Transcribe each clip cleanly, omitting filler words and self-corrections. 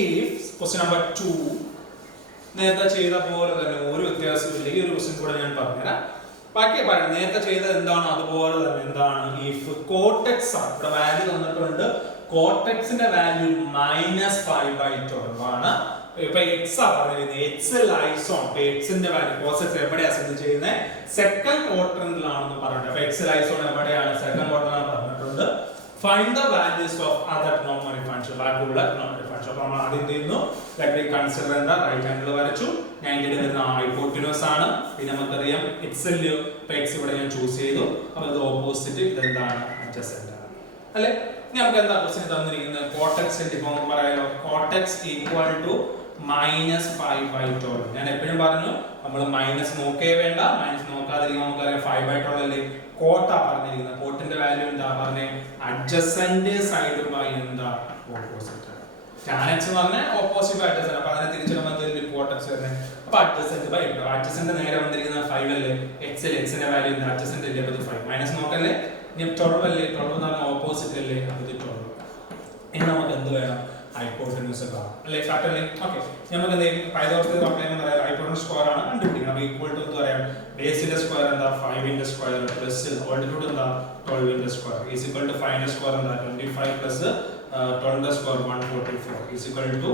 if question number 2 നേരത്തെ ചെയ്ത പോലെ തന്നെ ഒരു വ്യത്യാസമില്ല. ഈ ഒരു ക്വസ്റ്റ്യൻ കൂടെ ഞാൻ പറഞ്ഞുതരാം. ബാക്കി പറയാം. നേരത്തെ ചെയ്തത് എന്താണ് അതുപോലെ തന്നെ എന്താണ് if cot x ആണ്. ഇവിടെ വാല്യൂ തന്നിട്ടുണ്ട്. cot x ന്റെ വാല്യൂ -5/12 ആണ്. ഇപ്പൊ x ആ പറഞ്ഞിരുന്നത് x ലൈസോൺ. ഇപ്പൊ x ന്റെ വാല്യൂ cos x എവിടെയാ സ്ഥിതി ചെയ്യുന്നത്? സെക്കൻഡ് ക്വാഡ്രന്റിലാണെന്ന് പറഞ്ഞിട്ടുണ്ട്. അപ്പൊ x ലൈസോൺ എവിടെയാണ്? സെക്കൻഡ് ക്വാഡ്രന്റിലാണ് പറഞ്ഞിട്ടുണ്ട്. Find the values of other trigonometric function. ബാക്കിയുള്ള trigonometric function. അപ്പോൾ നമ്മൾ ആദ്യം ചെയ്യുന്നു let me consider എന്താ റൈറ്റ് ആംഗിൾ വരച്ചു. 90 ഡിഗ്രി വരുന്ന ഹൈപ്പോട്ടന്യൂസ് ആണ്. പിന്നെ നമുക്കറിയാം x ൽ ഇപ്പൊ x ഇവിടെ ഞാൻ ചൂസ് ചെയ്തു. അപ്പോൾ ഇത് ഓപ്പോസിറ്റ് ഇതെന്താണ്? അഡ്ജസന്റ് ആണ്. അല്ലേ? ഇനി നമുക്ക് എന്താ ക്വസ്റ്റ്യൻ തന്നിരിക്കുന്നത്? cot x ന്റെ ഫോം പറയാലോ. cot x -5/12. ഞാൻ എപ്പോഴും പറഞ്ഞു നമ്മൾ മൈനസ് നോക്കേ വേണ്ട. മൈനസ് നോക്കാതിരിക്കാൻ നമുക്കറിയാം 5/12 അല്ലേ കോട്ട പറഞ്ഞിരിക്കുന്നത്. കോട്ടിന്റെ വാല്യൂ എന്താ പറഞ്ഞേ? അഡ്ജസന്റ് സൈഡ് ബൈ എന്താ? ഓപ്പോസിറ്റ്. tan x എന്ന് പറഞ്ഞാൽ ഓപ്പോസിറ്റ് ബൈ അഡ്ജസന്റ്. അപ്പോൾ അതിനെ തിരിച്ചിടുമ്പോൾ എന്തെങ്കിലും cot x വരുന്നത്. അപ്പോൾ അഡ്ജസന്റ് ബൈ അഡ്ജസന്റ് നേരെ വന്നിരിക്കുന്നത് 5 അല്ലേ. x ന്റെ വാല്യൂ എന്താ? അഡ്ജസന്റ് അല്ലേ. അപ്പോൾ 5 മൈനസ് നോക്കല്ലേ. ഇനി 12 അല്ലേ. 12 എന്ന് പറഞ്ഞാൽ ഓപ്പോസിറ്റ് അല്ലേ. അപ്പോൾ 12. ഇനി നമുക്ക് എന്ത് വേണം? ഹൈപ്പോട്ടന്യൂസ് കാണാം അല്ലേ. ഫാക്ടർ അല്ലേ. ഓക്കേ, നമുക്ക് എന്ത് ചെയ്യും? പൈതോറസ് കംപ്ലൈന്റ് പറയാം. ഹൈപ്പോട്ടന്യൂസ് സ്ക്വയർ ആണ് കണ്ടുപിടിക്കണം. അപ്പോൾ ഈക്വൽ ടു എന്ന് പറയാം ബേസിന്റെ സ്ക്വയർ എന്താ? 5 ന്റെ സ്ക്വയർ പ്ലസ് ഓൾട്ടിറ്റ്യൂഡ് എന്താ? 12 ന്റെ സ്ക്വയർ ഈസ് ഈക്വൽ ടു 5 ന്റെ സ്ക്വയർ എന്താ? 25 പ്ലസ് 12 ന്റെ സ്ക്വയർ 144 ഈസ് ഈക്വൽ ടു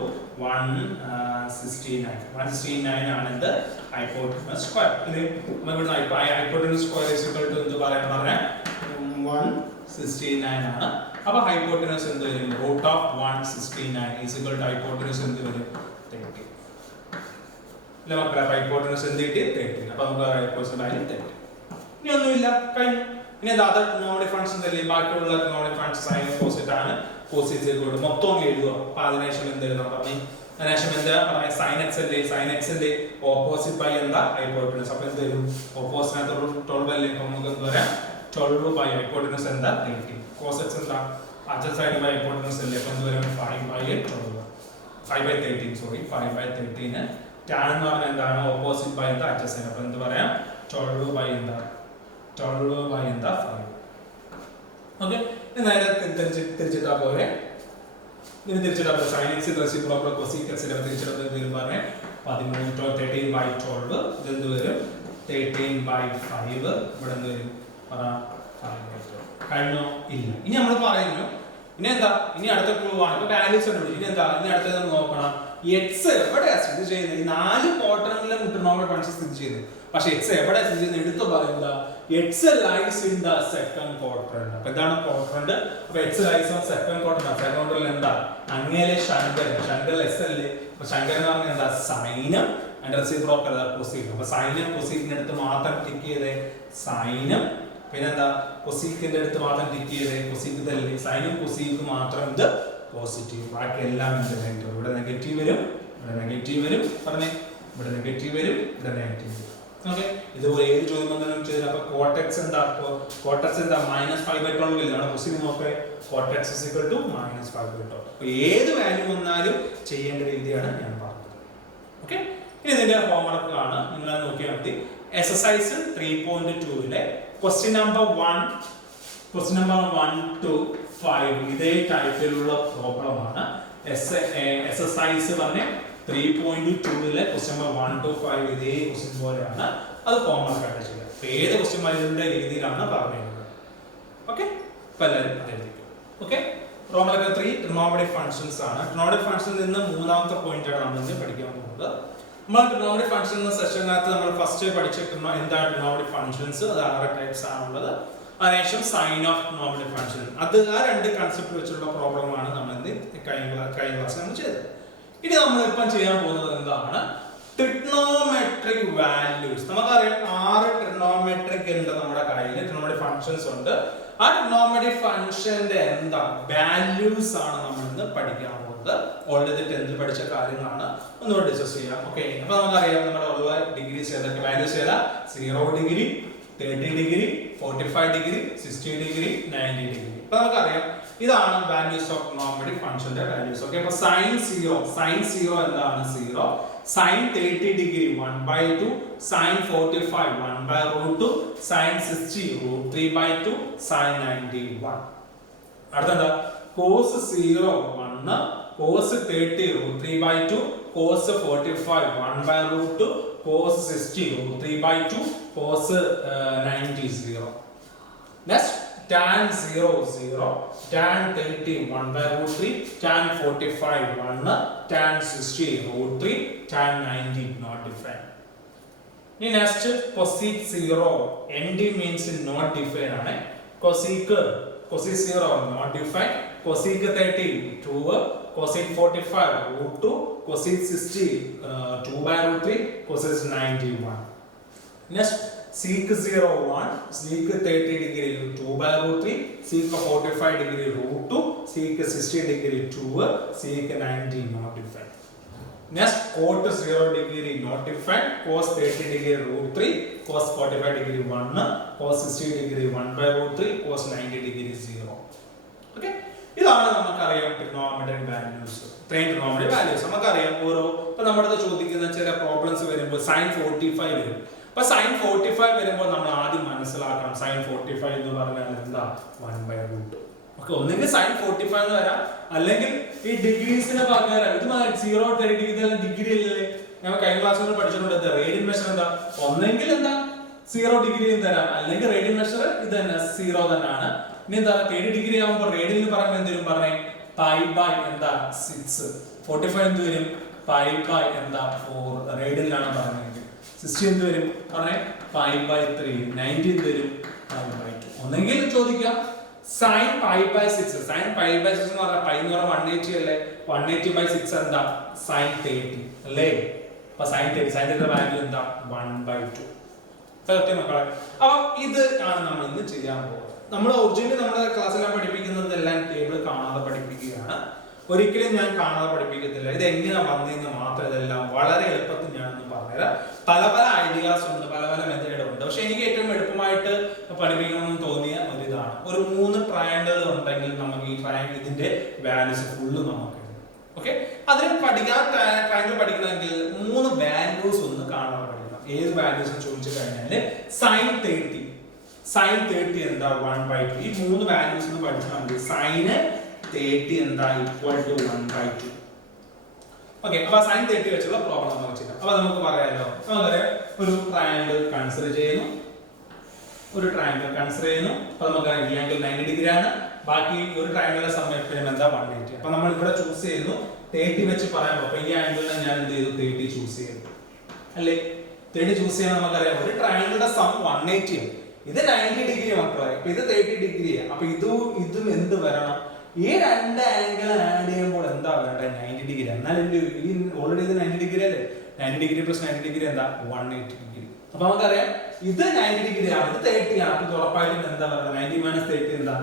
169. 169 ആണ് എന്ത്? Hypotenuse square. ഇത് നമ്മൾ hypotenuse square is equal to എന്ത് പറയാൻ പറഞ്ഞാൽ 169 ആണ്. അപ്പോൾ ഹൈപ്പോട്ടന്യൂസ് എന്ത് വരും? Root of 169 is equal to hypotenuse എന്ത് വരും? 30. ഇല്ല മക്കളെ, ഹൈപ്പോട്ടന്യൂസ് എന്ത് കിട്ടി? 30. അപ്പോൾ നമുക്ക് ഹൈപ്പോട്ടന്യൂസ് വാല്യൂ 30. ഇനി ഒന്നുമില്ല, കഴിഞ്ഞു. ഇനി എന്താ? അതർ ട്രിഗണോമെട്രിക് ഫംഗ്ഷൻസ് അല്ലേ. ബാക്കിയുള്ള ട്രിഗണോമെട്രിക് ഫംഗ്ഷൻ സൈൻ ഓപ്പോസിറ്റ് ആണ്. കോസൈൻ ഈക്വൽ ടു മൊത്തം എഴുതുക. അപ്പോൾ അതിനുശേഷം എന്ത് എഴുതാൻ പറഞ്ഞു? അതിനുശേഷം എന്താ പറഞ്ഞത്? sin x അല്ലേ. sin x ന്റെ ഓപ്പോസിറ്റ് ബൈ എന്താ? ഹൈപ്പോട്ടന്യൂസ്. അപ്പോൾ എന്ത് വരും? ഓപ്പോസിറ്റിനകത്ത് 12 അല്ലേ. അപ്പോൾ നമുക്ക് എന്ത് പറയാം? 12 ബൈ ഹൈപ്പോട്ടന്യൂസ് എന്താ? 30. cos x എന്താ? adjacent side by hypotenuse അല്ലേ. അപ്പോൾ എന്ത് വരും? 5/12. 5/13 സോറി 5/13. tan എന്ന് പറഞ്ഞാൽ എന്താണ്? ഓപ്പോസിറ്റ് ബൈ എന്താ? adjacent. അപ്പോൾ എന്ത് പറയാം? 12 ബൈ എന്താ? 12 ബൈ എന്താ? 5. ഓക്കേ, ഇനി നേരെ തിരിച്ചിട്ടാ പോലെ. ഇനി തിരിച്ചിട്ടാ പോലെ sin x reciprocal cosec x ന്റെ തിരിച്ചിട്ട് വരും പറഞ്ഞേ 13/12. ഇതെന്ത് വരും? 13/5. ഇവിടെ എന്ത് വരും? കഴിഞ്ഞോ? ഇല്ല. ഇനി നമ്മൾ പറയുന്നു ഇനി എന്താ? ഇനി അടുത്ത ക്ലൂ ആണ്. ഇപ്പൊ വാല്യൂസ് ഉണ്ട്. ഇനി എന്താ? ഇനി അടുത്തത് നമ്മൾ നോക്കണം. x എവിടെയാ സ്ഥിതി ചെയ്യുന്നത്? ഈ 4 ക്വാഡ്രന്റിലും ട്രിഗണോമെട്രിക് ഫംഗ്ഷൻ സ്ഥിതി ചെയ്യുന്നത്. പക്ഷെ x എവിടെയാ സ്ഥിതി ചെയ്യുന്നത്? എടുത്തു പറയുക x lies in the second quadrant. അപ്പോൾ എന്താണ് ക്വാഡ്രന്റ്? അപ്പോൾ x lies on second quadrant. Second ക്വാഡ്രന്റിൽ എന്താ? അങ്ങേലെ ശങ്കരൻ. ശങ്കരൻ s അല്ലേ. അപ്പോൾ ശങ്കരൻ എന്ന് പറഞ്ഞാൽ എന്താ? സൈനും അതിന്റെ റെസിപ്രോക്കൽ കൊസീനും. അപ്പോൾ സൈനും കൊസീക്കിന്റെ അടുത്ത് മാത്രം ടിക്ക് ചെയ്തേ സൈനും. പിന്നെന്താ? കൊസീക്കിന്റെ അടുത്ത് മാത്രം ടിക്ക് ചെയ്തേ കൊസീക്ക് ഇതല്ലേ. സൈനും കൊസീക്ക് മാത്രം ഇത് പോസിറ്റീവ്. ബാക്കി എല്ലാം എന്ത് നെഗറ്റീവ്. ഇവിടെ നെഗറ്റീവ് വരും, ഇവിടെ നെഗറ്റീവ് വരും. പറഞ്ഞേ ഇവിടെ നെഗറ്റീവ് വരും, ഇവിടെ നെഗറ്റീവ് വരും. ഓക്കെ, ഇതുപോലെ ഏത് ചോദ്യം വന്നാലും ചെയ്തില്ല. അപ്പോൾ cot x എന്താ? cot x എന്താ? -5/12 ഇല്ല. അവിടെ ക്വസ്റ്റ്യൻ നോക്കേ. cot x = -5/12. അപ്പോൾ ഏത് വാല്യൂ വന്നാലും ചെയ്യേണ്ട രീതിയാണ് ഞാൻ പറഞ്ഞത്. ഓക്കെ, ഇനി ഇതിന്റെ ഹോംവർക്ക് ആണ്. നിങ്ങൾ നോക്കിയാൽ മതി. എക്സസൈസ് 3.2 ക്വസ്റ്റ്യൻ നമ്പർ 1 to 5 ഇതേ ടൈപ്പിലുള്ള പ്രോബ്ലം ആണ്. എക്സസൈസ് പറഞ്ഞ 3.2 ക്വസ്റ്റ്യൻ നമ്പർ 1 to 5 ഇതേ ക്വസ്റ്റ്യൻ പോലെയാണ്. അത് ഹോംവർക്ക് ആയിട്ട് ചെയ്യുക. ഏത് ക്വസ്റ്റ്യൻ വരുന്ന രീതിയിലാണ് പറഞ്ഞിരുന്നത്. ഓക്കെ, അപ്പോൾ എല്ലാവരും അറിയിക്കും. ഓക്കെ, റോമലൊക്കെ 3 ട്രിഗണോമെട്രിക് ഫംഗ്ഷൻസ് ആണ്. ട്രിഗണോമെട്രിക് ഫംഗ്ഷനിൽ നിന്ന് മൂന്നാമത്തെ പോയിന്റ് ആണ് നമ്മൾ പഠിക്കാൻ പോകുന്നത്. നമ്മൾ ട്രിഗണോമെട്രിക് ഫംഗ്ഷൻ എന്ന സെഷനകത്ത് നമ്മൾ ഫസ്റ്റ് പഠിച്ചിട്ടുള്ള എന്താണ് ട്രിഗണോമെട്രിക് ഫംഗ്ഷൻസ്? അത് 6 ടൈപ്സ് ആണുള്ളത്. അതിനുശേഷം സൈൻ ഓഫ് ട്രിഗണോമെട്രിക് ഫംഗ്ഷൻ. അത് ആ 2 കൺസെപ്റ്റ് വെച്ചുള്ള പ്രോബ്ലമാണ് നമ്മൾ കഴിഞ്ഞ ക്ലാസ്സിൽ നമ്മൾ ചെയ്തത്. ഇനി നമ്മൾ ഇപ്പം ചെയ്യാൻ പോകുന്നത് എന്താണ്? Trigonometric values. നമുക്കറിയാം 6 ട്രിഗണോമെട്രിക് ഉണ്ട് നമ്മുടെ കയ്യിൽ. ട്രിഗണോമെട്രിക് ഫംഗ്ഷൻസ് ഉണ്ട്. ആ ട്രിഗണോമെട്രിക് ഫംഗ്ഷന്റെ എന്താ വാല്യൂസ് ആണ് നമ്മൾ ഇന്ന് പഠിക്കാൻ പോകുന്നത്. ഓൾറെഡി 10th പഠിച്ച കാര്യങ്ങളാണ്. ഒന്നുകൂടെ ഡിസ്കസ് ചെയ്യാം. ഓക്കെ, അപ്പോൾ നമുക്കറിയാം നമ്മുടെ ഉള്ള ഡിഗ്രീസ് ഏതൊക്കെ? വാല്യൂസ് ഏതാ? 0 degree, 30 degree, 45 degree, 60 degree, 90 degree. അപ്പോൾ നമുക്കറിയാം ഇതാണ് വാല്യൂസ് ഓഫ് ട്രിഗണോമെട്രിക് ഫംഗ്ഷന്റെ വാല്യൂസ്. ഓക്കെ, അപ്പോൾ sin 0 എന്താണ്? 0. sin 30 degree 1/2, sin 45 1/√2, sin 60 √3/2, sin 90 1. അടുത്ത cos 0 1, cos 30 root 3 by 2, cos 45 1 by root 2, cos 60 root 3 by 2, cos 90 0. Next, tan 0 0, tan 30 1 by root 3, tan 45 1, tan 60 root 3, tan 90 not defined. Next, cosec 0, ND means not defined. Cosec 0 not defined. Cosec 30 2, cosec 45 root 2, cosec 60 2 by root 3, cosec 91. Next, sec 0 1, sec 30 degree 2 by root 3, sec 45 degree root 2, sec 60 degree 2, sec 90 not defined. Next, cot 0 degree not defined, cos 30 degree root 3, cos 45 degree 1, cos 60 degree 1 by root 3, cos 90 degree 0. Okay? ഇതാണ് നമുക്കറിയാം trigonometric values. ഇത്രയും trigonometric values നമുക്കറിയാം. ഓരോ ഇപ്പൊ നമ്മുടെ അടുത്ത് ചോദിക്കുന്ന ചില പ്രോബ്ലംസ് വരുമ്പോൾ sin 45 വരും. അപ്പൊ sin 45 വരുമ്പോൾ നമ്മൾ ആദ്യം മനസ്സിലാക്കണം sin 45 എന്ന് പറഞ്ഞാൽ എന്താ 1 by root. ഓക്കേ, ഒന്നെങ്കിൽ sin 45 എന്ന് വരാം, അല്ലെങ്കിൽ ഈ ഡിഗ്രീസിനെ പകരം ഇത് 0 30 ഡിഗ്രി ഡിഗ്രി അല്ലേ ഞാൻ കഴിഞ്ഞ ക്ലാസ്സിൽ പഠിച്ചിട്ടുണ്ട്. റേഡിയൻ മെഷർ എന്താ, ഒന്നെങ്കിൽ എന്താ 0 ഡിഗ്രി എന്ന് തരാം, അല്ലെങ്കിൽ റേഡിയൻ മെഷർ ഇത് തന്നെ 0 തന്നെയാണ്. ഇനി എന്താ 30 ഡിഗ്രി ആവുമ്പോൾ റേഡിയനിൽ പറയുമ്പോൾ എന്തെങ്കിലും പറഞ്ഞേ പൈ ബൈ എന്താ 6, 45 എന്ത് വരും പൈ ബൈ എന്താ 4 റേഡിയനിലാണ് പറഞ്ഞെങ്കിൽ, 60 എന്ത് വരും പറഞ്ഞേ പൈ ബൈ 3, 90 എന്ത് വരും പൈ ബൈ 2. ഒന്നെങ്കിൽ ചോദിക്കാം sin pi by 6, sin pi by 6 എന്ന് പറഞ്ഞാൽ പൈ എന്ന് പറഞ്ഞാൽ 180 അല്ലേ, 180 by 6 എന്താ sin 30 അല്ലേ. അപ്പൊ sin 30 വാല്യൂ എന്താ 1 by 2. സത്യം മക്കളെ. അപ്പൊ ഇത് ആണ് നമ്മൾ ഇന്ന് ചെയ്യാൻ പോകുന്നത്. നമ്മൾ ഒറിജിനലി നമ്മുടെ ക്ലാസ്സിലെല്ലാം പഠിപ്പിക്കുന്നതെല്ലാം ടേബിൾ കാണാതെ പഠിപ്പിക്കുകയാണ്. ഒരിക്കലും ഞാൻ കാണാതെ പഠിപ്പിക്കത്തില്ല. ഇത് എങ്ങനെ വന്നതെന്ന് മാത്രം ഇതെല്ലാം വളരെ എളുപ്പത്തിൽ ഞാനൊന്ന് പറഞ്ഞുതരാം. പല പല ഐഡിയാസ് ഉണ്ട്, പല പല മെത്തേഡ് ഉണ്ട്. പക്ഷെ എനിക്ക് ഏറ്റവും എളുപ്പമായിട്ട് പഠിപ്പിക്കണമെന്ന് തോന്നിയ ഒരു ഇതാണ്, ഒരു 3 ട്രയാങ്കിൾ ഉണ്ടെങ്കിൽ നമുക്ക് ഈ ട്രയാങ്കിൾ ഇതിന്റെ വാല്യൂസ് ഫുള്ള് നമുക്ക് ഓക്കെ. അതിന് പഠിക്കാൻ ട്രയാങ്കിൾ പഠിക്കണമെങ്കിൽ 3 വാല്യൂസ് ഒന്ന് കാണാൻ പഠിക്കണം. ഏത് വാല്യൂസ് ചോദിച്ചു കഴിഞ്ഞാൽ sin 30 എന്താ 1 by 2. ഈ 3 വാല്യൂസ് ഒന്ന് പഠിച്ചാൽ മതി. sin 30 എന്താ equal to 1 by 2. ഓക്കെ, അപ്പൊ sin 30 വെച്ചുള്ള പ്രോബ്ലം നമുക്ക് ചെയ്യാം. അപ്പൊ നമുക്ക് പറയാലോ, നമുക്കറിയാം ഒരു ട്രയാങ്കിൾ കൺസിഡർ ചെയ്യുന്നു, ഒരു ട്രയാങ്കിൾ കൺസിഡർ ചെയ്യുന്നു. അപ്പൊ നമുക്കറിയാം ഈ ആംഗിൾ 90 ഡിഗ്രി ആണ്, ബാക്കി ഒരു ട്രയാങ്കിളിന്റെ സമയത്ത് എന്താ 180. അപ്പൊ നമ്മൾ ഇവിടെ ചൂസ് ചെയ്യുന്നു 30 വെച്ച് പറയാം. അപ്പൊ ഈ ആംഗിളിനെ ഞാൻ എന്ത് ചെയ്തു 30 ചൂസ് ചെയ്തു അല്ലേ. 30 ചൂസ് ചെയ്യാൻ നമുക്കറിയാം ഒരു ട്രയാങ്കിളിന്റെ സം 180 ആണ്, ഇത് 90 ഡിഗ്രി മക്കളെ. അപ്പൊ ഇത് 30 ഡിഗ്രിയാണ്. അപ്പൊ ഇതും എന്ത് വരണം, ഈ 2 ആംഗിൾ ആഡ് ചെയ്യുമ്പോൾ എന്താ വേണ്ടത് 90 ഡിഗ്രി. എന്നാലും ഈ ഓൾറെഡി ഇത് 90 ഡിഗ്രി അല്ലേ, 90 ഡിഗ്രി പ്ലസ് 90 ഡിഗ്രി എന്താ 180 ഡിഗ്രി. അപ്പൊ നമുക്കറിയാം ഇത് 90 ഡിഗ്രി ആണ്, ഇത് 30 ആണ്. അപ്പൊ ഉറപ്പായിട്ടും എന്താ പറയുക 90 മൈനസ് 30 എന്താ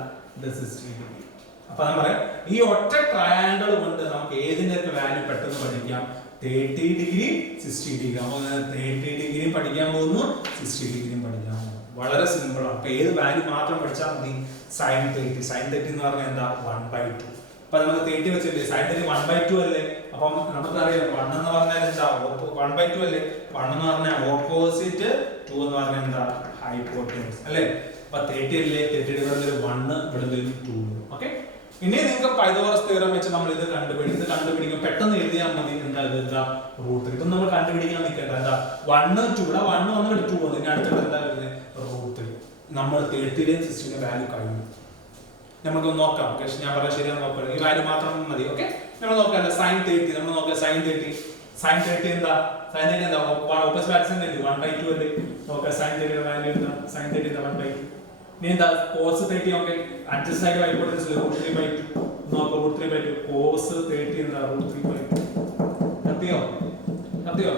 60 ഡിഗ്രി. അപ്പൊ ഞാൻ പറയാം ഈ ഒറ്റ ട്രയാങ്കിൾ കൊണ്ട് നമുക്ക് ഏതിന്റെയൊക്കെ വാല്യൂ പെട്ടെന്ന് പഠിക്കാം, 30 ഡിഗ്രി 60 ഡിഗ്രി. അപ്പൊ 30 ഡിഗ്രി പഠിക്കാൻ പോകുന്നു, 60 ഡിഗ്രിയും പഠിക്കാൻ പോകുന്നു. വളരെ സിമ്പിൾ ആണ്. അപ്പൊ ഏത് വാല്യൂ മാത്രം പഠിച്ചാൽ മതി, sin 30 എന്ന് പറഞ്ഞാൽ എന്താ 1 by 2. അപ്പൊ നമുക്ക് 30 വെച്ചില്ലേ sin 30 1 by 2 അല്ലേ. അപ്പം നമുക്കറിയാം 1 എന്ന് പറഞ്ഞാൽ എന്താ 1 by 2 അല്ലേ. 1 എന്ന് പറഞ്ഞാൽ ഓപ്പോസിറ്റ്, 2 എന്ന് പറഞ്ഞാൽ എന്താ ഹൈപ്പോട്ടന്യൂസ് അല്ലേ. അപ്പൊ 30 അല്ലേ, 30 ഡിവൈഡ് 1 ഇവിടെ 2. ഓക്കെ, ഇനി നിങ്ങൾക്ക് പൈതഗോറസ് തിയറം വെച്ച് നമ്മൾ ഇത് കണ്ടുപിടിക്കും. പെട്ടെന്ന് എഴുതിയാൽ മതി എന്താ എന്താ റൂട്ട് 3. ഇതൊന്നും നമ്മൾ കണ്ടുപിടിക്കാൻ നിൽക്കണ്ട. എന്താ 1 2 ഇവിടെ 1 വന്നിട്ട് 2 വന്നു, ഇനി അടുത്തിട്ട് എന്താ വരുന്നത് റൂട്ട് 3. നമ്മൾ 30ന്റെയും 60ന്റെയും വാല്യൂ കഴിഞ്ഞു. നമുക്ക് നോക്കാം. ഞാൻ പറയാം ശരിയാന്ന് നോക്കാം, ഈ വാല്യൂ മാത്രം മതി. ഓക്കെ, നമ്മൾ നോക്കാം sin 30. നമ്മൾ നോക്കാം sin 30 എന്താ ഓപ്പോസിറ്റ് വാല്യൂസ് 1 by 2 അല്ലേ. നോക്കാം sin 30 വാല്യൂ എന്താ, sin 30 1 by 2. ഇനി എന്താ cos 30 ഓക്കെ അഡ്ജസ്റ്റ് ആയിട്ട് ഹൈപ്പോട്ടനസ് √3 by 2. നോക്കാം √3 by 2 cos 30 എന്താ √3 by 2. കത്തിയോ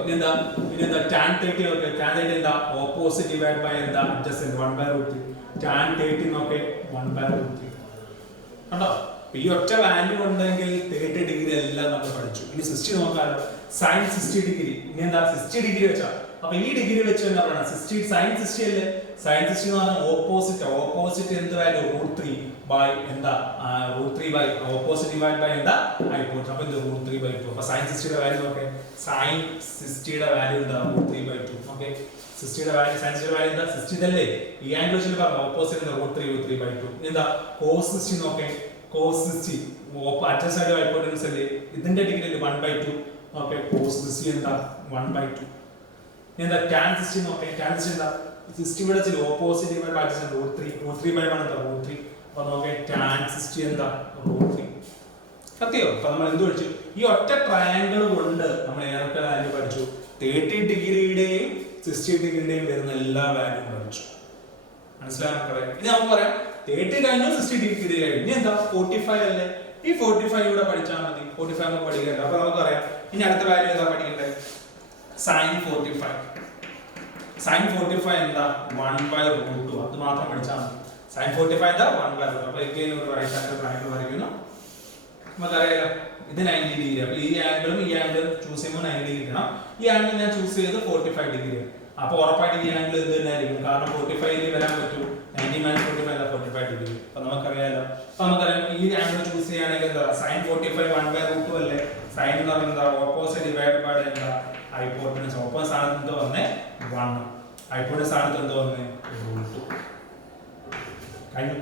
ഇനി എന്താ tan 30 ഓക്കെ tan 30 എന്താ ഓപ്പോസിറ്റ് ഡിവൈഡ് ബൈ എന്താ അഡ്ജസന്റ് 1 by √3. tan 30 നോക്കെ 1 by √3 കണ്ടോ. ഈ ഒറ്റ വാല്യൂ ഉണ്ടെങ്കിൽ 30 ഡിഗ്രി എല്ലാം നമ്മൾ പഠിച്ചു. ഇനി 60 നോക്കാലോ, sin 60 ഡിഗ്രി. ഇനി എന്താ 60 ഡിഗ്രി വെച്ചാ, അപ്പൊ ഈ ഡിഗ്രി വെച്ച് എന്താ പറയുക 60 sin 60 അല്ലേ. sin 60 എന്ന് പറഞ്ഞാൽ ഓപ്പോസിറ്റ് എന്ത് വാല്യൂ √3 ബൈ എന്താ √3 ബൈ ഓപ്പോസിറ്റ് ഡിവൈഡ് ബൈ എന്താ ഹൈപ്പോട്ടനസ്. അപ്പൊ ഇത് √3 by 2. അപ്പൊ sin 60 യുടെ വാല്യൂ നോക്കേ, sin 60 യുടെ വാല്യൂ എന്താ √3 by 2. ഓക്കെ, 60 യുടെ വാല്യൂ sin 60 യുടെ വാല്യൂ എന്താ 60 ഇതല്ലേ. ഈ ആംഗിൾ വെച്ചിട്ട് പറഞ്ഞു ഓപ്പോസിറ്റ് എന്താ √3 by 2. എന്താ cos 60 നോക്കേ, cos 60 adjacent side hypotenuse അല്ലേ ഇതിന്റെ ഡിഗ്രി അല്ലേ 1/2 ഓക്കേ cos 60 എന്താ 1/2 എന്താ tan 60 നോക്കേ tan 60 എന്താ 60 ഇവിടെ ചില ഓപ്പോസിറ്റ് ഡിവൈഡ് ബൈ adjacent √3/1 എന്താ √3 അപ്പോൾ നോക്കേ tan 60 എന്താ √3 സത്യോ അപ്പോൾ നമ്മൾ എന്ത് പഠിച്ചു ഈ ഒറ്റ ട്രയാംഗിൾ കൊണ്ട് നമ്മൾ ഏതൊക്കെ വാല്യൂ പഠിച്ചു 30 ഡിഗ്രിയുടെയും 60 ഡിഗ്രിയുടെയും വരുന്ന എല്ലാ വാല്യൂവും പഠിച്ചു മനസ്സിലായോ ഇനി നമുക്ക് പറയാം 30 കഴിഞ്ഞു 60 ഡിഗ്രി കഴിഞ്ഞു ഇനി എന്താ 45 അല്ലേ ഈ 45 ഇവിടെ പഠിച്ചാൽ മതി 45 നമുക്ക് പഠിക്കണ്ട അപ്പോൾ നമുക്ക് അറിയാം ഇനി അടുത്ത വാല്യൂ ഏതാ പഠിക്കേണ്ടത് sin 45 sin 45 എന്താ 1/√2 അത് മാത്രം പഠിച്ചാൽ മതി sin 45 എന്താ 1/√2 അപ്പോൾ again ഒരു റൈറ്റ് ആംഗിൾ ട്രയാംഗിൾ വരയ്ക്കുന്നു നമുക്കറിയാലോ ഇത് 90 ഡിഗ്രി അപ്പോൾ ഈ ആംഗിളും ഈ ആംഗിളും ചൂസ് ചെയ്യുമ്പോൾ 90 ഡിഗ്രി കിട്ടണം ഈ ആംഗിൾ ഞാൻ ചൂസ് ചെയ്തത് 45 ഡിഗ്രി അപ്പോൾ ഉറപ്പായിട്ട് ഈ ആംഗിൾ ഇത് തന്നെയായിരിക്കും കാരണം 45 ൽ വരാൻ പറ്റും 90 - 45 അല്ല 45 ഡിഗ്രി അപ്പോൾ നമുക്കറിയാലോ അപ്പോൾ നമുക്കറിയാം ഈ ആംഗിൾ ചൂസ് ചെയ്യുകയാണെങ്കിൽ എന്താ sin 45 1/√2 അല്ലേ sin എന്ന് പറയുന്നത് എന്താ ഓപ്പോസിറ്റ് ഡിവൈഡ് ബൈ എന്താ ഹൈപ്പോട്ടനസ് ഓപ്പോസിറ്റ് സ്ഥാനത്ത് എന്ത് വന്നേ 1 ഹൈപ്പോട്ടനസ് സ്ഥാനത്ത് എന്ത് വന്നേ √2 കഴിഞ്ഞു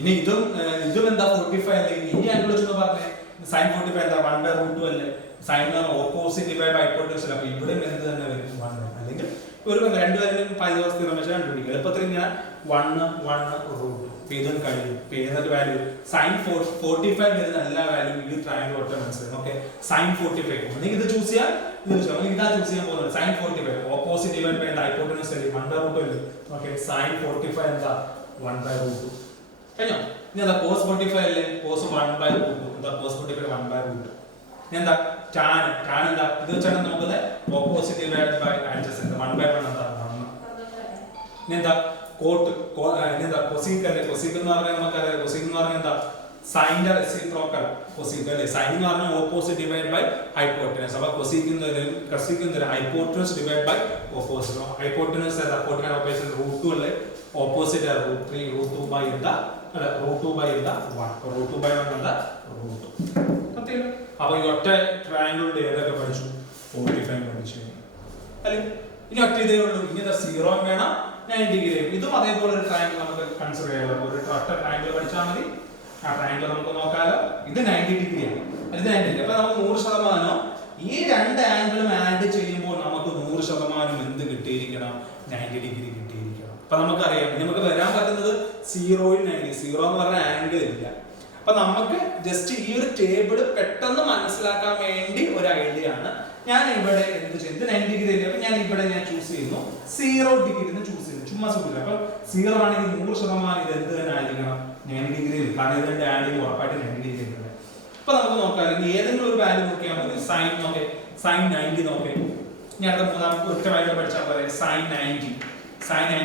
ഇനി ഇതും എന്താ 45 അല്ലേ ഈ ആംഗിൾ വെച്ച് പറഞ്ഞേ sin 45 എന്താ 1/√2 അല്ലേ sin എന്ന് ഓപ്പോസിറ്റ് ഡിവൈഡ് ബൈ ഹൈപ്പോട്ടനസ് അല്ലേ അപ്പോൾ ഇവിടെ എന്ത് തന്നെ വരും 1 അല്ലെങ്കിൽ ഒരു രണ്ടുപേരും പൈതഗോറസ് തിയറം വെച്ച് കണ്ടുപിടിക്കുക എളുപ്പത്തിൽ ഇങ്ങനെ 1 √2 ഇതും കഴിയും ഏതൊക്കെ വാല്യൂ sin 45 വരുന്ന എല്ലാ വാല്യൂ ഈ ട്രയാംഗിൾ ഒറ്റ മനസ്സിലാവും ഓക്കേ sin 45 ഒന്നെങ്കിൽ ഇത് ചൂസ് ചെയ്യാം ഇത് ചൂസ് ചെയ്യാം ഇതാ ചൂസ് ചെയ്യാൻ പോകുന്നത് sin 45 opposite divide by hypotenuse അല്ലേ 1/√2 അല്ലേ ഓക്കേ sin 45 എന്താ 1/√2 കഴിഞ്ഞോ ഇനി എന്താ cos 45 അല്ലേ cos 1/√2 എന്താ cos 45 1/√2 ഇനി എന്താ tan എന്താ ഇത് വെച്ചാണ് നോക്കുന്നത് ഓപ്പോസിറ്റ് ഡിവൈഡ് ബൈ adjacent 1/1 എന്താ 1 ഇനി എന്താ കോട്ട് ഇനി എന്താ cosec അല്ലേ cosec എന്ന് പറഞ്ഞാൽ നമുക്കറിയാം cosec എന്ന് പറഞ്ഞാൽ എന്താ sin ന്റെ റെസിപ്രോക്കൽ cosec അല്ലേ sin എന്ന് പറഞ്ഞാൽ ഓപ്പോസിറ്റ് ഡിവൈഡ് ബൈ ഹൈപ്പോട്ടനസ് അപ്പോൾ cosec എന്ന് hypotenuse divide by opposite hypotenuse ഏതാ 45 ഓപ്പോസിറ്റ് √2 അല്ലേ ഓപ്പോസിറ്റ് √3 √2 ബൈ എന്താ അല്ല √2 ബൈ എന്താ 1 √2 ബൈ 1 എന്താ √2 സത്യമല്ലേ അപ്പോൾ ഈ ഒറ്റ ട്രയാംഗിളിന്റെ ഏതൊക്കെ പഠിച്ചു 45 പഠിച്ചു അല്ലേ ഇനി ഒറ്റ ഇതേ ഉള്ളൂ ഇനി എന്താ 0 വേണം 90 ഡിഗ്രി ഇതും അതേപോലെ ഒരു ട്രയാംഗിൾ നമുക്ക് കൺസിഡർ ചെയ്യാം ഒരു ഒറ്റ ട്രയാംഗിൾ പഠിച്ചാൽ മതി ആ ട്രയാംഗിൾ നമുക്ക് നോക്കാലോ ഇത് 90 ഡിഗ്രി ആണ് ഇത് 90 ഡിഗ്രി അപ്പോൾ നമുക്ക് 100% ഈ രണ്ട് ആംഗിളും ആഡ് ചെയ്യുമ്പോൾ നമുക്ക് 100% എന്ത് കിട്ടിയിരിക്കണം 90 ഡിഗ്രി കിട്ടിയിരിക്കണം അപ്പോൾ നമുക്കറിയാം നമുക്ക് വരാൻ പറ്റുന്നത് 0 ൽ 90 0 എന്ന് പറഞ്ഞ ആംഗിൾ ഇല്ല അപ്പോൾ നമുക്ക് ജസ്റ്റ് ഈ ഒരു ടേബിൾ പെട്ടെന്ന് മനസ്സിലാക്കാൻ വേണ്ടി ഒരു ഐഡിയ ആണ് ഞാൻ ഇവിടെ എന്ത് ചെയ്തു 90 ഡിഗ്രി അല്ലേ അപ്പോൾ ഞാൻ ഇവിടെ ചൂസ് ചെയ്യുന്നു 0 ഡിഗ്രി എന്ന് ചൂസ് ചെയ്യുന്നു ചുമ്മാ സൂചിപ്പിച്ചു അപ്പോൾ 0 ആണെങ്കിൽ 100% ഇത് എന്ത് തന്നെ ആയിരിക്കണം 90 ഡിഗ്രി കാരണം ഇതിന്റെ ആംഗിൾ ഉറപ്പായിട്ട് 90 ഡിഗ്രി ഉണ്ട് അപ്പോൾ നമുക്ക് നോക്കാം ഇനി ഏതെങ്കിലും ഒരു വാല്യൂ നോക്കിയാൽ മതി sin നോക്കേ sin 90 നോക്കേ ഞാൻ അടുത്ത മൂന്നാമത്തെ ഒറ്റ വാല്യൂ പഠിച്ചാൽ പോലെ sin 90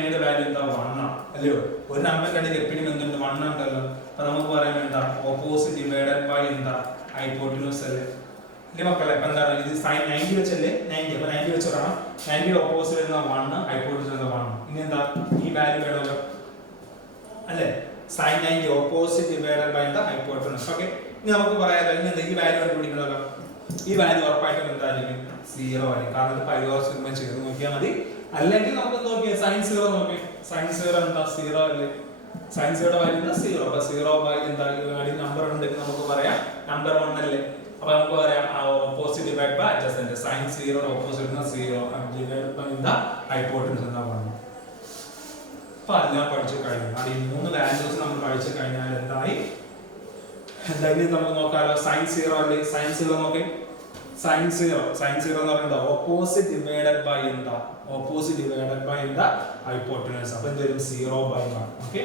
ന്റെ വാല്യൂ എന്താ 1 ആണ് അല്ലയോ ഒരു നമ്പറിന്റെ ഇടയിൽ എപ്പോഴും എന്തുണ്ട് 1 ഉണ്ടല്ലോ അപ്പോൾ നമുക്ക് പറയാൻ എന്താ ഓപ്പോസിറ്റ് ഡിവൈഡഡ് ബൈ എന്താ ഹൈപ്പോട്ടനസ് അല്ലേ ഇല്ലേ മക്കളെ അപ്പോൾ എന്താണ് ഇത് sin 90 വെച്ചല്ലേ 90 അപ്പോൾ 90 വെച്ച് പറയണം 90 ന്റെ ഓപ്പോസിറ്റ് വരുന്ന 1 ഹൈപ്പോട്ടനസ് വരുന്ന 1 ഇനി എന്താ ഈ വാല്യൂ വേണമല്ലോ അല്ലേ sin 90 ഓപ്പോസിറ്റ് ഡിവൈഡഡ് ബൈ എന്താ ഹൈപ്പോട്ടനസ് ഓക്കേ ഇനി നമുക്ക് പറയാം ഇനി എന്താ ഈ വാല്യൂ കണ്ടുപിടിക്കണമല്ലോ ഈ വാല്യൂ ഉറപ്പായിട്ടും എന്തായിരിക്കും 0 ആയിരിക്കും കാരണം ഇത് പൈതഗോറസ് തിയറം ചെയ്ത് നോക്കിയാൽ മതി അല്ലെങ്കിൽ നമുക്ക് നോക്കിയാൽ sin 0 നോക്കി sin 0 എന്താ 0 അല്ലേ sin 0 വാല്യൂ എന്താ 0 അപ്പോൾ 0 ബൈ എന്താ ഈ നമ്പർ ഉണ്ടെങ്കിൽ നമുക്ക് പറയാം നമ്പർ 1 അല്ലേ അപ്പോൾ നമുക്ക് പറയാം opposite divide by adjacent sin 0 opposite എന്താ 0 ഡിവൈഡ് ബൈ എന്താ ഹൈപ്പോട്ടനസ് എന്താ 1 അപ്പോൾ എല്ലാം പഠിച്ചു കഴിഞ്ഞു അത് ഈ മൂന്ന് വാല്യൂസ് നമ്മൾ പഠിച്ചു കഴിഞ്ഞാൽ എന്തായി എന്തായാലും നമുക്ക് നോക്കാമല്ലോ sin 0 അല്ലേ sin 0 നോക്കി sin 0 എന്ന് പറയുന്നത് ഓപ്പോസിറ്റ് ഡിവൈഡഡ് ബൈ എന്താ ഓപ്പോസിറ്റ് ഡിവൈഡഡ് ബൈ എന്താ ഹൈപ്പോട്ടനസ് അപ്പോൾ എന്ത് വരും 0/1 ഓക്കേ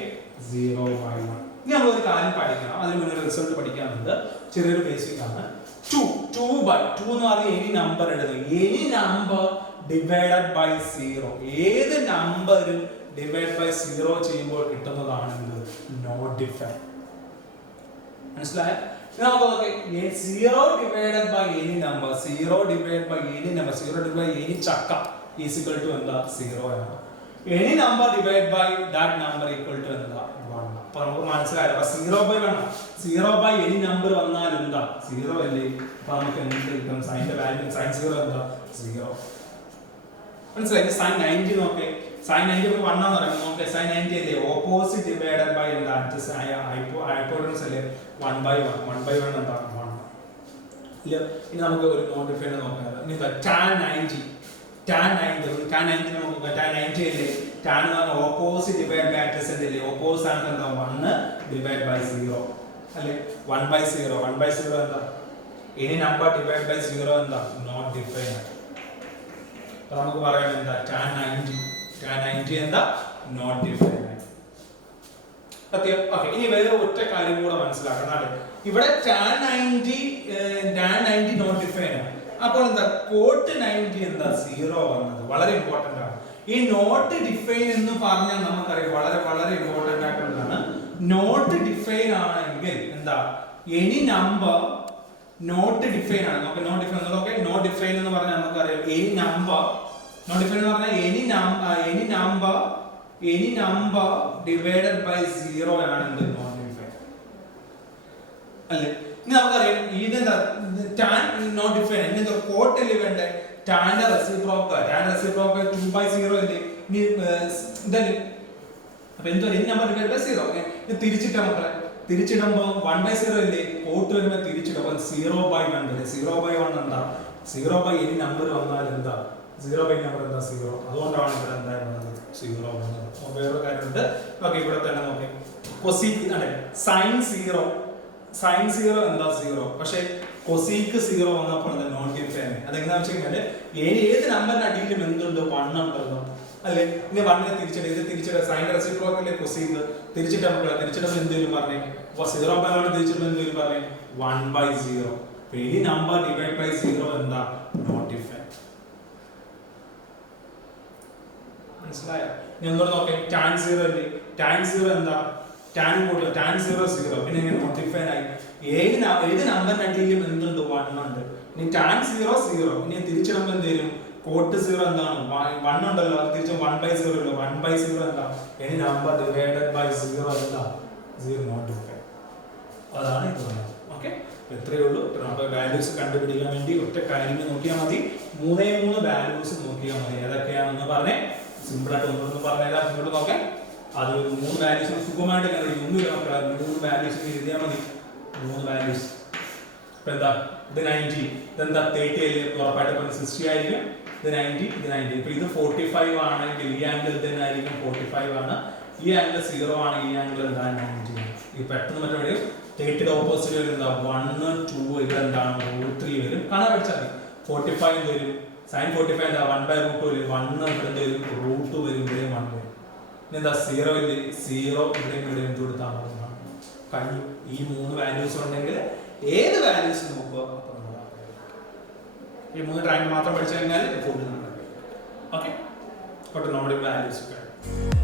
0/1 ഇനി നമ്മൾ ഒരു കാര്യം പഠിക്കണം അതിന് മുന്നേ റിസൾട്ട് പഠിക്കാനുണ്ട് ചെറിയൊരു ബേസിക് ആണ് 2/2 എന്ന് പറഞ്ഞാൽ എനി നമ്പർ എഴുതുക എനി നമ്പർ ഡിവൈഡഡ് ബൈ 0 ഏത് നമ്പറും ഡിവൈഡ് ബൈ 0 ചെയ്യുമ്പോൾ കിട്ടുന്നതാണ് നോട്ട് ഡിഫൈൻ മനസ്സിലായോ നമുക്ക് നോക്കാം 0 divided by any number 0 divide by any number 0 divide by any ചക്ക ഈസ് ഈക്വൽ ടു എന്താ 0 ആണ് any number divide by that number equal to എന്താ 1 അപ്പോൾ നമുക്ക് മനസ്സിലായോ അപ്പോൾ 0 ബൈ എനി നമ്പർ വന്നാൽ എന്താ 0 അല്ലേ അപ്പോൾ നമുക്ക് എന്ത് കിട്ടും sin ന്റെ വാല്യൂ sin 0 എന്താ 0 മനസ്സിലായി sin 90 നോക്കേ sin 90 1 ആണെന്ന് പറയുമ്പോൾ നമുക്ക് sin 90 അല്ലേ ഓപ്പോസിറ്റ് ഡിവൈഡഡ് ബൈ എന്താ ഹൈപ്പോട്ടൻസ് അല്ലേ 1/1 എന്താ 1 ഇല്ല. ഇനി നമുക്ക് ഒരു നോൺ ഡിഫൈൻ നോക്കാം. ഇനി tan 90 നമുക്ക് tan 90 അല്ലേ tan എന്ന് പറഞ്ഞാൽ ഓപ്പോസിറ്റ് ഡിവൈഡ് ബൈ അഡ്ജസന്റ് അല്ലേ ഓപ്പോസിറ്റ് ആണ് എന്താ 1 ഡിവൈഡ് ബൈ 0 അല്ലേ 1/0 എന്താ any number divided by 0 എന്താ not defined. അപ്പോൾ നമുക്ക് പറയാം എന്താ tan 90 എന്താ not defined. ഓക്കേ ഇനി വേറെ ഒറ്റ കാര്യം കൂടെ മനസ്സിലാക്കണം. ഇവിടെ tan 90 not defined ആണ്. അപ്പോൾ എന്താ cot 90 എന്താ 0 വന്നത് വളരെ ഇമ്പോർട്ടന്റ് ആണ്. ഈ നോട്ട് ഡിഫൈൻ എന്ന് പറഞ്ഞാൽ നമുക്കറിയാം വളരെ വളരെ ഇമ്പോർട്ടന്റ് ആയിട്ടുള്ളതാണ്. നോട്ട് ഡിഫൈൻ ആണെങ്കിൽ എന്താ any number നോട്ട് ഡിഫൈൻ ആണ്. നമുക്ക് നോട്ട് ഡിഫൈൻ നോക്കാം. നോട്ട് ഡിഫൈൻ എന്ന് പറഞ്ഞാൽ നമുക്കറിയാം എനി നമ്പർ നോട്ട് ഡിഫൈൻ എന്ന് പറഞ്ഞാൽ എനി നമ്പർ ഡിവൈഡഡ് ബൈ 0 ആണ് എന്ത് നോട്ട് ഡിഫൈൻ അല്ലേ. ഇനി നമുക്കറിയാം ഇതെന്താ tan നോട്ട് ഡിഫൈൻ ഇതിന്റെ കോട്ട് അല്ലേ വേണ്ടേ ടാന്റെ റെസിപ്രോക്കൽ 2/0 അല്ലേ. ഇനി ഇതല്ലേ അപ്പോൾ എന്തോ എനി നമ്പർ ഡിവൈഡഡ് ബൈ 0 ഇത് തിരിച്ചിട്ടാ മക്കളെ തിരിച്ചിടുമ്പോൾ 1/0 അല്ലേ കോട്ട് വരുമ്പോൾ തിരിച്ചിടുമ്പോൾ 0/1 വരും. 0/1 എന്താ 0 എനി നമ്പർ വന്നാൽ എന്താ 0 നമ്പർ എന്താ 0. അതുകൊണ്ടാണ് ഇവിടെ എന്താ വന്നത് 0 വന്നത്. വേറൊരു കാര്യമുണ്ട്. ഓക്കെ ഇവിടെ തന്നെ നോക്കി കൊസീക്ക് അല്ലെ sin 0 എന്താ 0 പക്ഷേ കൊസീക്ക് 0 വന്നപ്പോൾ എന്താ നോൺ ഡിഫൈൻ. അതെങ്ങനെയാണെന്ന് വെച്ച് കഴിഞ്ഞാൽ ഏത് നമ്പറിന്റെ അടിയിലും എന്തുണ്ട് 1 ഉണ്ടല്ലോ അല്ലേ. ഇനി 1 തിരിച്ചിട്ട് സൈൻ്റെ റെസിപ്രോക്കൽ കൊസീക്ക് തിരിച്ചിട്ട് നമുക്ക് തിരിച്ചിടുമ്പോൾ എന്തെങ്കിലും പറഞ്ഞേ 0/1 തിരിച്ചിടുമ്പോൾ എന്തെങ്കിലും പറഞ്ഞേ 1/0. എനി നമ്പർ ഡിവൈഡ് ബൈ 0 എന്താ നോട്ട് ഡിഫൈൻ. മനസ്സിലായോ? ഇനി ഒന്നുകൂടെ നോക്കേ tan 0 അല്ലേ tan 0 എന്താ tan 0 പിന്നെ ഇങ്ങനെ നോട്ട് ഡിഫൈൻ ആയി. ഏത് നമ്പറിന്റെ അടിയിലും എന്തുണ്ട് 1 ഉണ്ട്. ഇനി tan 0 ഇനി തിരിച്ചിടുമ്പോൾ എന്തെങ്കിലും കോട്ട് 0 എന്താണ് 1 ഉണ്ടല്ലോ അത് തിരിച്ച് 1/0 ഇല്ല 1/0 എന്താ എനി നമ്പർ ഡിവൈഡഡ് ബൈ 0 എന്താ 0 നോട്ട് ഡിഫൈൻ. അതാണ് ഇത് പറയുന്നത്. ഓക്കെ ഇത്രയേ ഉള്ളൂ. അപ്പോൾ വാല്യൂസ് കണ്ടുപിടിക്കാൻ വേണ്ടി ഒറ്റ കാര്യങ്ങൾ നോക്കിയാൽ മതി. 3 വാല്യൂസ് നോക്കിയാൽ മതി. ഏതൊക്കെയാണെന്ന് പറഞ്ഞേ സിമ്പിൾ ആയിട്ട് ഒന്നൊന്ന് പറഞ്ഞുതരാം. ഇങ്ങോട്ട് നോക്കാം. അത് 3 വാല്യൂസ് സുഖമായിട്ട് കണ്ടുപിടിക്കും. ഒന്നുമില്ല മക്കളെ 3 വാല്യൂസ് എഴുതിയാൽ മതി. 3 വാല്യൂസ് ഇപ്പൊ എന്താ ഇത് 90 ഇതെന്താ 30 അല്ലേ ഉറപ്പായിട്ട് 60 ആയിരിക്കും. ഇത് 90 ഇപ്പൊ ഇത് 45 ആണെങ്കിൽ ഈ ആംഗിൾ തന്നെ ആയിരിക്കും 45 ആണ്. ഈ ആംഗിൾ 0 ആണ്. ഈ ആംഗിൾ എന്താ 90 ആണ്. ഈ പെട്ടെന്ന് മറ്റേ 30 ഓപ്പോസിറ്റ് വരും എന്താ 1 2 ഇവിടെ എന്താണ് √3 വരും. കാണാൻ പഠിച്ചാൽ 45 വരും sin 45 എന്താ 1/√2 വരും. 1 ഇവിടെ വരും √2 വരും ഇവിടെ 1 വരും. ഇനി എന്താ 0 ഇല്ലേ 0 ഇവിടെ എന്ത് കൊടുത്താൽ മതി കഴിഞ്ഞു. ഈ 3 വാല്യൂസ് ഉണ്ടെങ്കിൽ ഏത് വാല്യൂസ് നോക്കുക ഈ 3 ട്രയാങ്കിൾ മാത്രം പഠിച്ചു കഴിഞ്ഞാൽ ഫുൾ ഓക്കെ നമ്മുടെ വാല്യൂസ്